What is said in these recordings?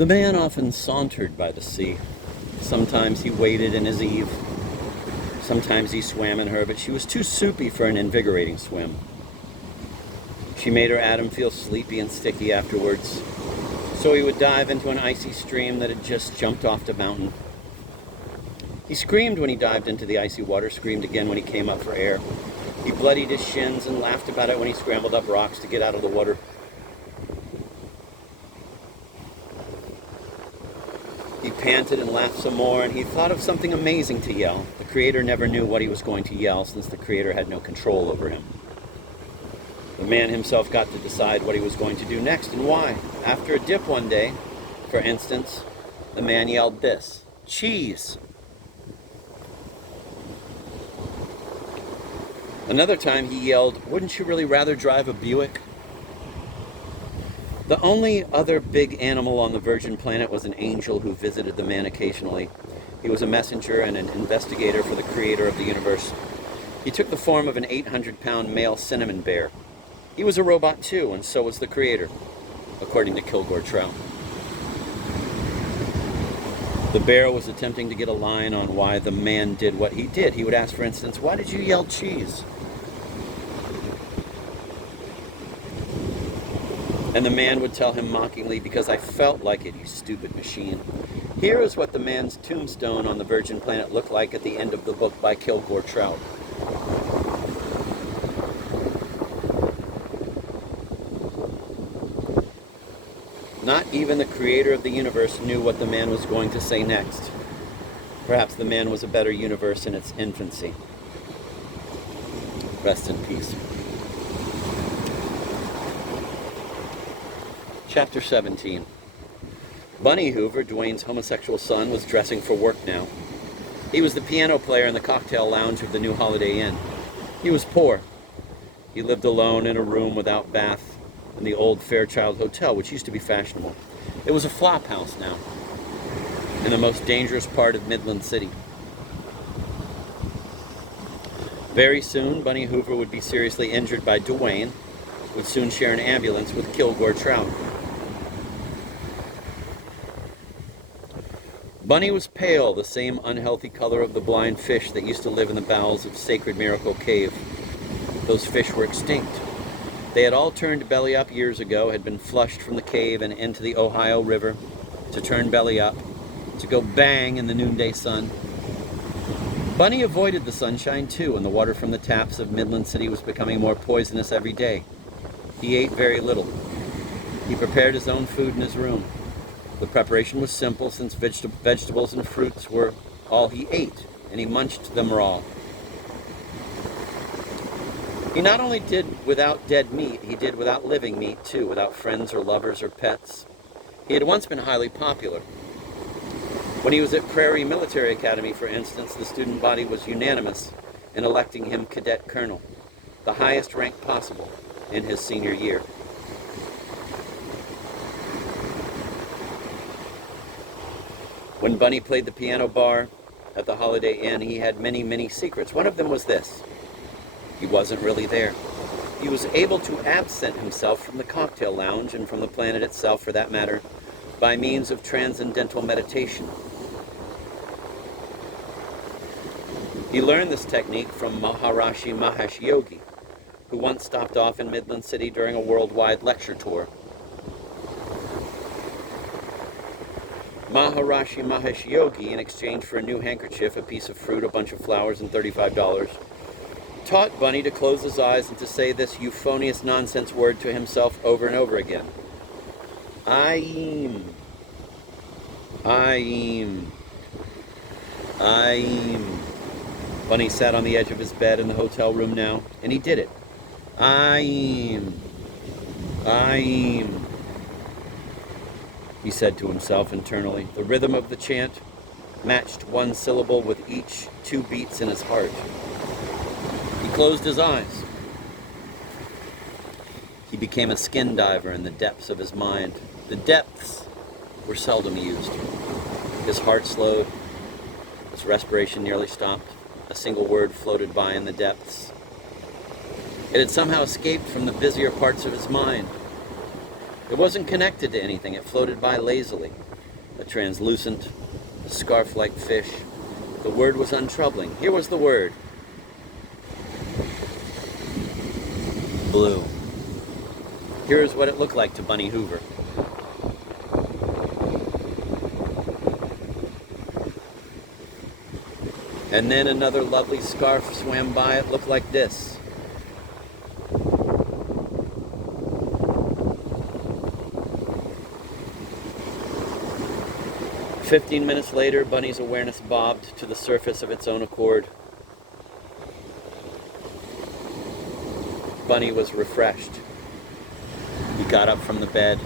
The man often sauntered by the sea. Sometimes he waded in his Eve. Sometimes he swam in her, but she was too soupy for an invigorating swim. She made her Adam feel sleepy and sticky afterwards, so he would dive into an icy stream that had just jumped off the mountain. He screamed when he dived into the icy water, screamed again when he came up for air. He bloodied his shins and laughed about it when he scrambled up rocks to get out of the water. He panted and laughed some more, and he thought of something amazing to yell. The Creator never knew what he was going to yell, since the Creator had no control over him. The man himself got to decide what he was going to do next and why. After a dip one day, for instance, the man yelled this: "Cheese!" Another time he yelled, "Wouldn't you really rather drive a Buick?" The only other big animal on the Virgin Planet was an angel who visited the man occasionally. He was a messenger and an investigator for the Creator of the universe. He took the form of an 800-pound male cinnamon bear. He was a robot too, and so was the Creator, according to Kilgore Trout. The bear was attempting to get a line on why the man did what he did. He would ask, for instance, "Why did you yell cheese?" And the man would tell him mockingly, "Because I felt like it, you stupid machine." Here is what the man's tombstone on the Virgin Planet looked like at the end of the book by Kilgore Trout. Not even the Creator of the universe knew what the man was going to say next. Perhaps the man was a better universe in its infancy. Rest in peace. Chapter 17. Bunny Hoover, Dwayne's homosexual son, was dressing for work now. He was the piano player in the cocktail lounge of the new Holiday Inn. He was poor. He lived alone in a room without bath in the old Fairchild Hotel, which used to be fashionable. It was a flop house now, in the most dangerous part of Midland City. Very soon, Bunny Hoover would be seriously injured by Dwayne, would soon share an ambulance with Kilgore Trout. Bunny was pale, the same unhealthy color of the blind fish that used to live in the bowels of Sacred Miracle Cave. Those fish were extinct. They had all turned belly up years ago, had been flushed from the cave and into the Ohio River, to turn belly up, to go bang in the noonday sun. Bunny avoided the sunshine too, and the water from the taps of Midland City was becoming more poisonous every day. He ate very little. He prepared his own food in his room. The preparation was simple, since vegetables and fruits were all he ate, and he munched them raw. He not only did without dead meat, he did without living meat too, without friends or lovers or pets. He had once been highly popular. When he was at Prairie Military Academy, for instance, the student body was unanimous in electing him cadet colonel, the highest rank possible in his senior year. When Bunny played the piano bar at the Holiday Inn, he had many, many secrets. One of them was this: he wasn't really there. He was able to absent himself from the cocktail lounge, and from the planet itself for that matter, by means of transcendental meditation. He learned this technique from Maharishi Mahesh Yogi, who once stopped off in Midland City during a worldwide lecture tour. Maharishi Mahesh Yogi, in exchange for a new handkerchief, a piece of fruit, a bunch of flowers, and $35, taught Bunny to close his eyes and to say this euphonious nonsense word to himself over and over again: Aim, Aim, Aim. Bunny sat on the edge of his bed in the hotel room now, and he did it. Aim, Aim, he said to himself internally. The rhythm of the chant matched one syllable with each two beats in his heart. He closed his eyes. He became a skin diver in the depths of his mind. The depths were seldom used. His heart slowed. His respiration nearly stopped. A single word floated by in the depths. It had somehow escaped from the busier parts of his mind. It wasn't connected to anything. It floated by lazily. A translucent, scarf-like fish. The word was untroubling. Here was the word. Blue. Here is what it looked like to Bunny Hoover. And then another lovely scarf swam by. It looked like this. "15 minutes later, Bunny's awareness bobbed to the surface of its own accord. Bunny was refreshed. He got up from the bed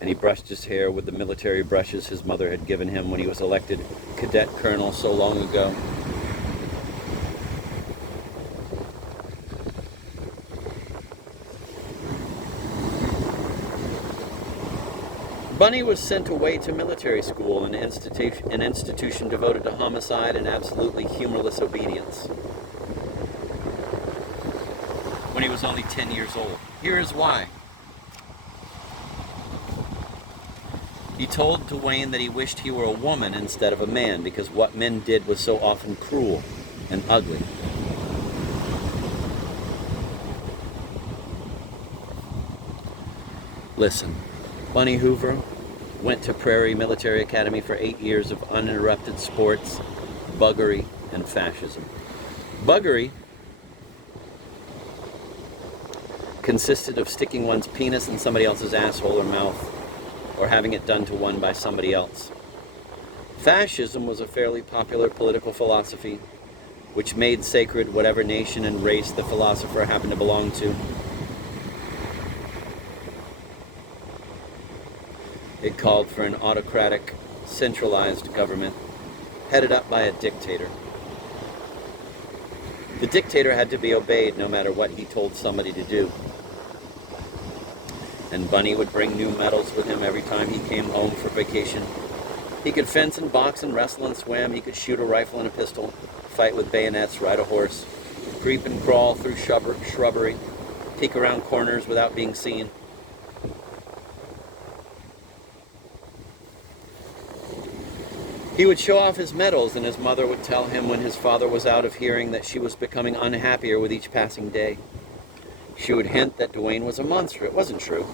and he brushed his hair with the military brushes his mother had given him when he was elected cadet colonel so long ago. Bunny was sent away to military school, an institution devoted to homicide and absolutely humorless obedience, when he was only 10 years old. Here is why. He told Duane that he wished he were a woman instead of a man, because what men did was so often cruel and ugly. Listen, Bunny Hoover went to Prairie Military Academy for 8 years of uninterrupted sports, buggery, and fascism. Buggery consisted of sticking one's penis in somebody else's asshole or mouth, or having it done to one by somebody else. Fascism was a fairly popular political philosophy, which made sacred whatever nation and race the philosopher happened to belong to. It called for an autocratic, centralized government, headed up by a dictator. The dictator had to be obeyed no matter what he told somebody to do. And Bunny would bring new medals with him every time he came home for vacation. He could fence and box and wrestle and swim. He could shoot a rifle and a pistol, fight with bayonets, ride a horse, creep and crawl through shrubbery, peek around corners without being seen. He would show off his medals, and his mother would tell him when his father was out of hearing that she was becoming unhappier with each passing day. She would hint that Duane was a monster. It wasn't true.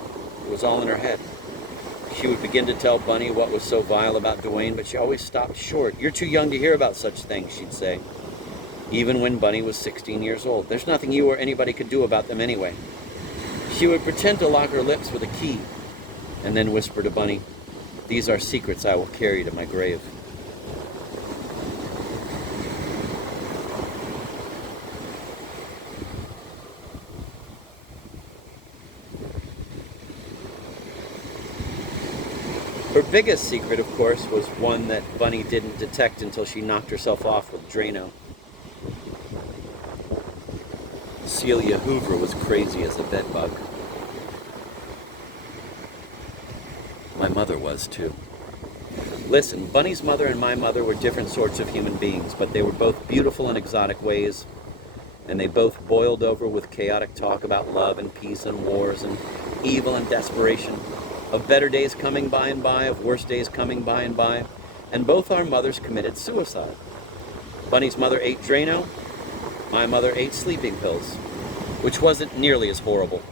It was all in her head. She would begin to tell Bunny what was so vile about Duane, but she always stopped short. "You're too young to hear about such things," she'd say, even when Bunny was 16 years old. "There's nothing you or anybody could do about them anyway." She would pretend to lock her lips with a key, and then whisper to Bunny, "These are secrets I will carry to my grave." Her biggest secret, of course, was one that Bunny didn't detect until she knocked herself off with Drano. Celia Hoover was crazy as a bedbug. My mother was, too. Listen, Bunny's mother and my mother were different sorts of human beings, but they were both beautiful in exotic ways, and they both boiled over with chaotic talk about love and peace and wars and evil and desperation, of better days coming by and by, of worse days coming by and by, and both our mothers committed suicide. Bunny's mother ate Drano, my mother ate sleeping pills, which wasn't nearly as horrible.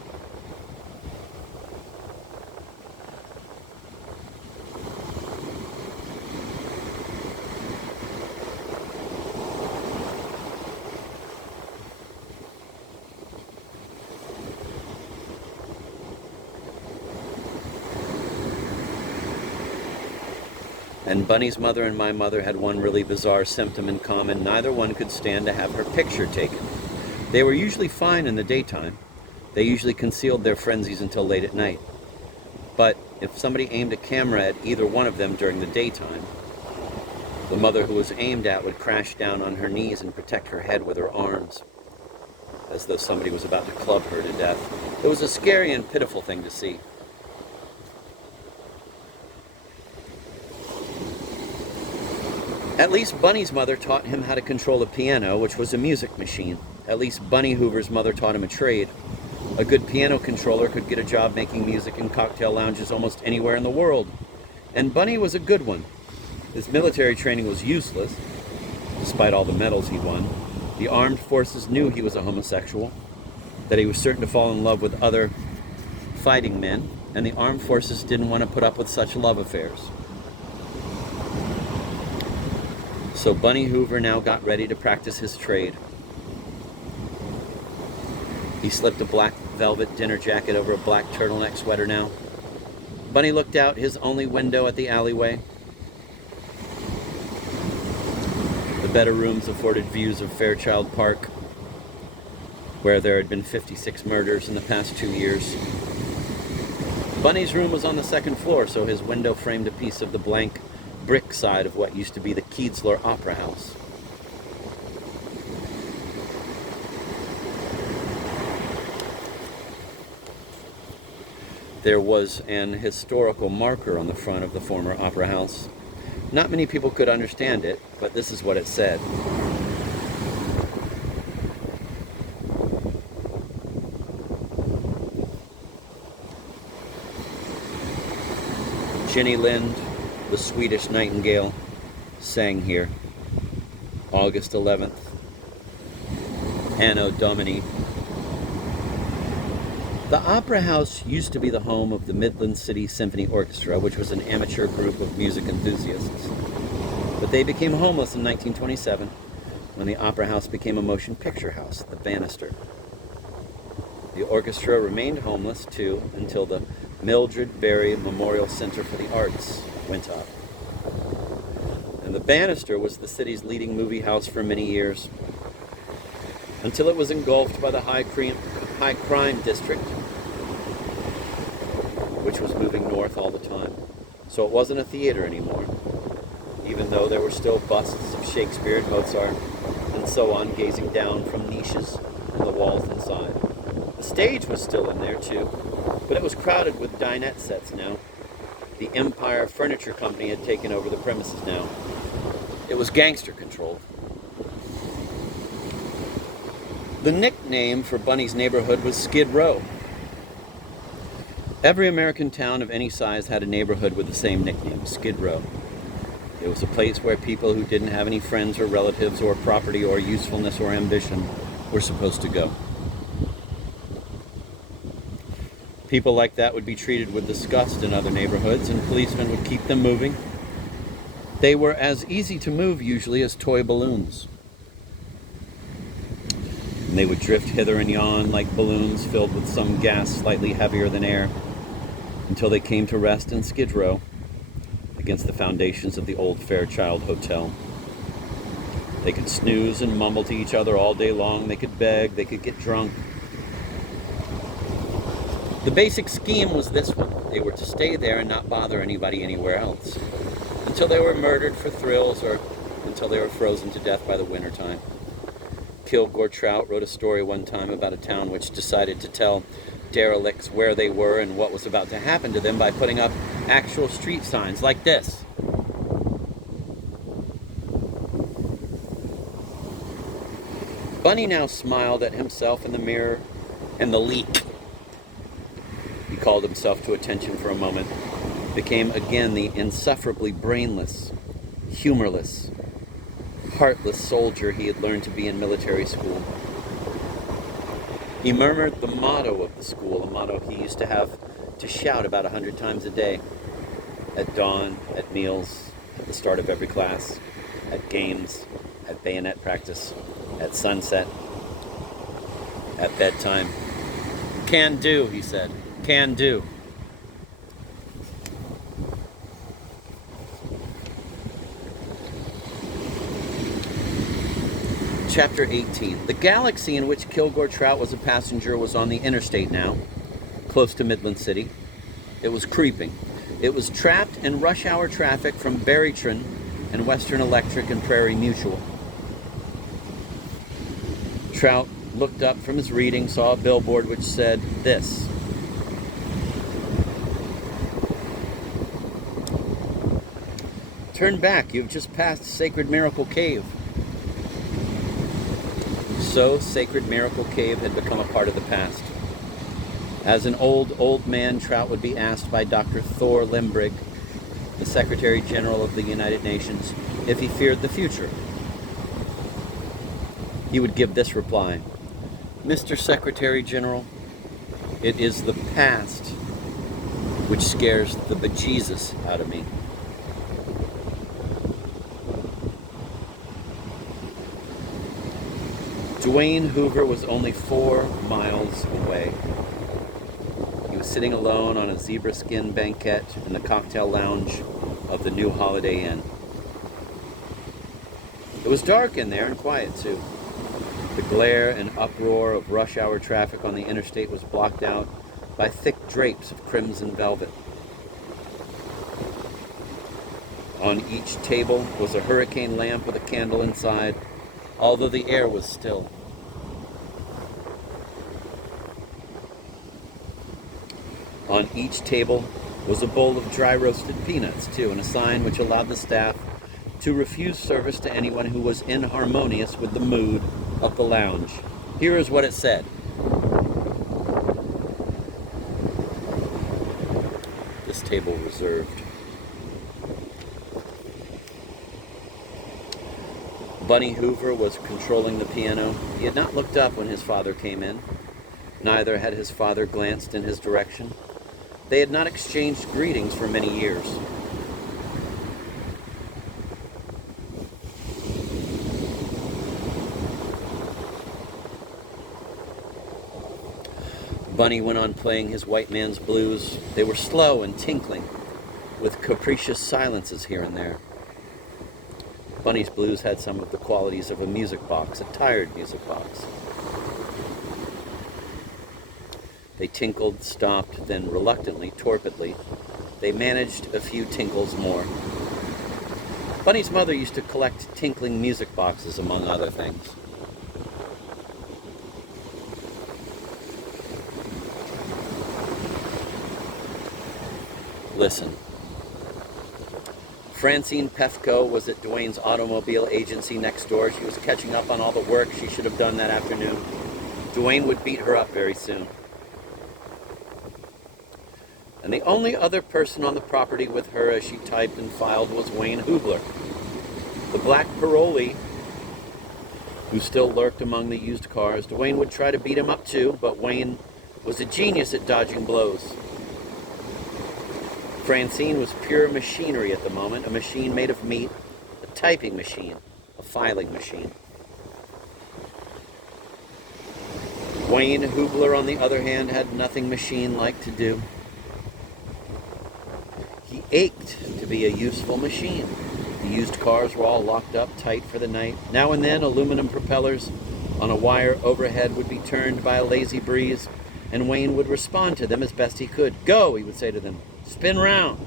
And Bunny's mother and my mother had one really bizarre symptom in common. Neither one could stand to have her picture taken. They were usually fine in the daytime. They usually concealed their frenzies until late at night. But if somebody aimed a camera at either one of them during the daytime, the mother who was aimed at would crash down on her knees and protect her head with her arms, as though somebody was about to club her to death. It was a scary and pitiful thing to see. At least Bunny's mother taught him how to control a piano, which was a music machine. At least Bunny Hoover's mother taught him a trade. A good piano controller could get a job making music in cocktail lounges almost anywhere in the world. And Bunny was a good one. His military training was useless, despite all the medals he'd won. The armed forces knew he was a homosexual, that he was certain to fall in love with other fighting men, and the armed forces didn't want to put up with such love affairs. So Bunny Hoover now got ready to practice his trade. He slipped a black velvet dinner jacket over a black turtleneck sweater now. Bunny looked out his only window at the alleyway. The better rooms afforded views of Fairchild Park, where there had been 56 murders in the past 2 years. Bunny's room was on the second floor, so his window framed a piece of the blank brick side of what used to be the Kienzler Opera House. There was an historical marker on the front of the former opera house. Not many people could understand it, but this is what it said. Jenny Lind, the Swedish nightingale, sang here. August 11th, Anno Domini. The Opera House used to be the home of the Midland City Symphony Orchestra, which was an amateur group of music enthusiasts. But they became homeless in 1927 when the Opera House became a motion picture house, the Bannister. The orchestra remained homeless, too, until the Mildred Berry Memorial Center for the Arts went up. And the Bannister was the city's leading movie house for many years, until it was engulfed by the high crime district, which was moving north all the time. So it wasn't a theater anymore, even though there were still busts of Shakespeare and Mozart and so on gazing down from niches in the walls inside. The stage was still in there too, but it was crowded with dinette sets now. The Empire Furniture Company had taken over the premises now. It was gangster controlled. The nickname for Bunny's neighborhood was Skid Row. Every American town of any size had a neighborhood with the same nickname, Skid Row. It was a place where people who didn't have any friends or relatives or property or usefulness or ambition were supposed to go. People like that would be treated with disgust in other neighborhoods, and policemen would keep them moving. They were as easy to move usually as toy balloons. And they would drift hither and yon like balloons filled with some gas slightly heavier than air, until they came to rest in Skid Row against the foundations of the old Fairchild Hotel. They could snooze and mumble to each other all day long. They could beg. They could get drunk. The basic scheme was this one. They were to stay there and not bother anybody anywhere else, until they were murdered for thrills or until they were frozen to death by the wintertime. Kilgore Trout wrote a story one time about a town which decided to tell derelicts where they were and what was about to happen to them by putting up actual street signs like this. Bunny now smiled at himself in the mirror and the leak. He called himself to attention for a moment, became again the insufferably brainless, humorless, heartless soldier he had learned to be in military school. He murmured the motto of the school, a motto he used to have to shout about 100 times a day. At dawn, at meals, at the start of every class, at games, at bayonet practice, at sunset, at bedtime. Can do, he said. Can do. Chapter 18. The galaxy in which Kilgore Trout was a passenger was on the interstate now, close to Midland City. It was creeping. It was trapped in rush hour traffic from Berrytron and Western Electric and Prairie Mutual. Trout looked up from his reading, saw a billboard which said this: "Turn back, you've just passed Sacred Miracle Cave." So, Sacred Miracle Cave had become a part of the past. As an old man, Trout would be asked by Dr. Thor Lembrig, the Secretary General of the United Nations, if he feared the future. He would give this reply: "Mr. Secretary General, it is the past which scares the bejesus out of me." Dwayne Hoover was only 4 miles away. He was sitting alone on a zebra skin banquette in the cocktail lounge of the new Holiday Inn. It was dark in there and quiet too. The glare and uproar of rush hour traffic on the interstate was blocked out by thick drapes of crimson velvet. On each table was a hurricane lamp with a candle inside, although the air was still. On each table was a bowl of dry roasted peanuts, too, and a sign which allowed the staff to refuse service to anyone who was inharmonious with the mood of the lounge. Here is what it said: "This table reserved." Bunny Hoover was controlling the piano. He had not looked up when his father came in. Neither had his father glanced in his direction. They had not exchanged greetings for many years. Bunny went on playing his white man's blues. They were slow and tinkling, with capricious silences here and there. Bunny's blues had some of the qualities of a music box, a tired music box. They tinkled, stopped, then reluctantly, torpidly, they managed a few tinkles more. Bunny's mother used to collect tinkling music boxes, among other things. Listen. Francine Pefko was at Dwayne's automobile agency next door. She was catching up on all the work she should have done that afternoon. Dwayne would beat her up very soon. And the only other person on the property with her as she typed and filed was Wayne Hubler, the black parolee who still lurked among the used cars. Dwayne would try to beat him up too, but Wayne was a genius at dodging blows. Francine was pure machinery at the moment, a machine made of meat, a typing machine, a filing machine. Wayne Hubler, on the other hand, had nothing machine-like to do. He ached to be a useful machine. The used cars were all locked up tight for the night. Now and then, aluminum propellers on a wire overhead would be turned by a lazy breeze, and Wayne would respond to them as best he could. "Go," he would say to them. "Spin round."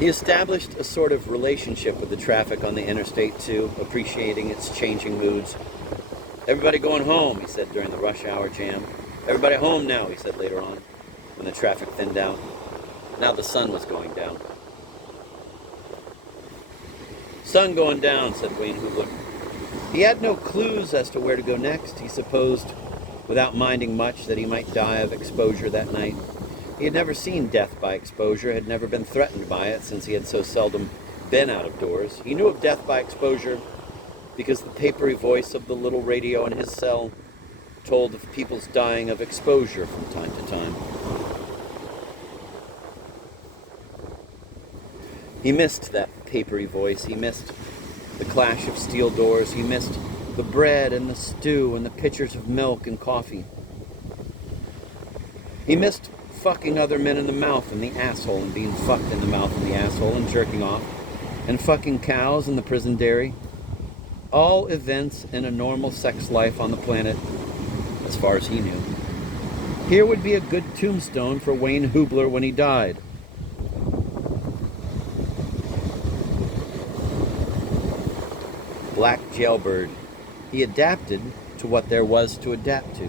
He established a sort of relationship with the traffic on the interstate, too, appreciating its changing moods. "Everybody going home," he said during the rush hour jam. "Everybody home now," he said later on, when the traffic thinned out. Now the sun was going down. "Sun going down," said Wayne Hubler. He had no clues as to where to go next. He supposed, without minding much, that he might die of exposure that night. He had never seen death by exposure, had never been threatened by it, since he had so seldom been out of doors. He knew of death by exposure because the papery voice of the little radio in his cell told of people's dying of exposure from time to time. He missed that papery voice. He missed the clash of steel doors. He missed the bread and the stew and the pitchers of milk and coffee. He missed fucking other men in the mouth and the asshole and being fucked in the mouth and the asshole and jerking off and fucking cows in the prison dairy. All events in a normal sex life on the planet, as far as he knew. Here would be a good tombstone for Wayne Hubler when he died. Black jailbird. He adapted to what there was to adapt to.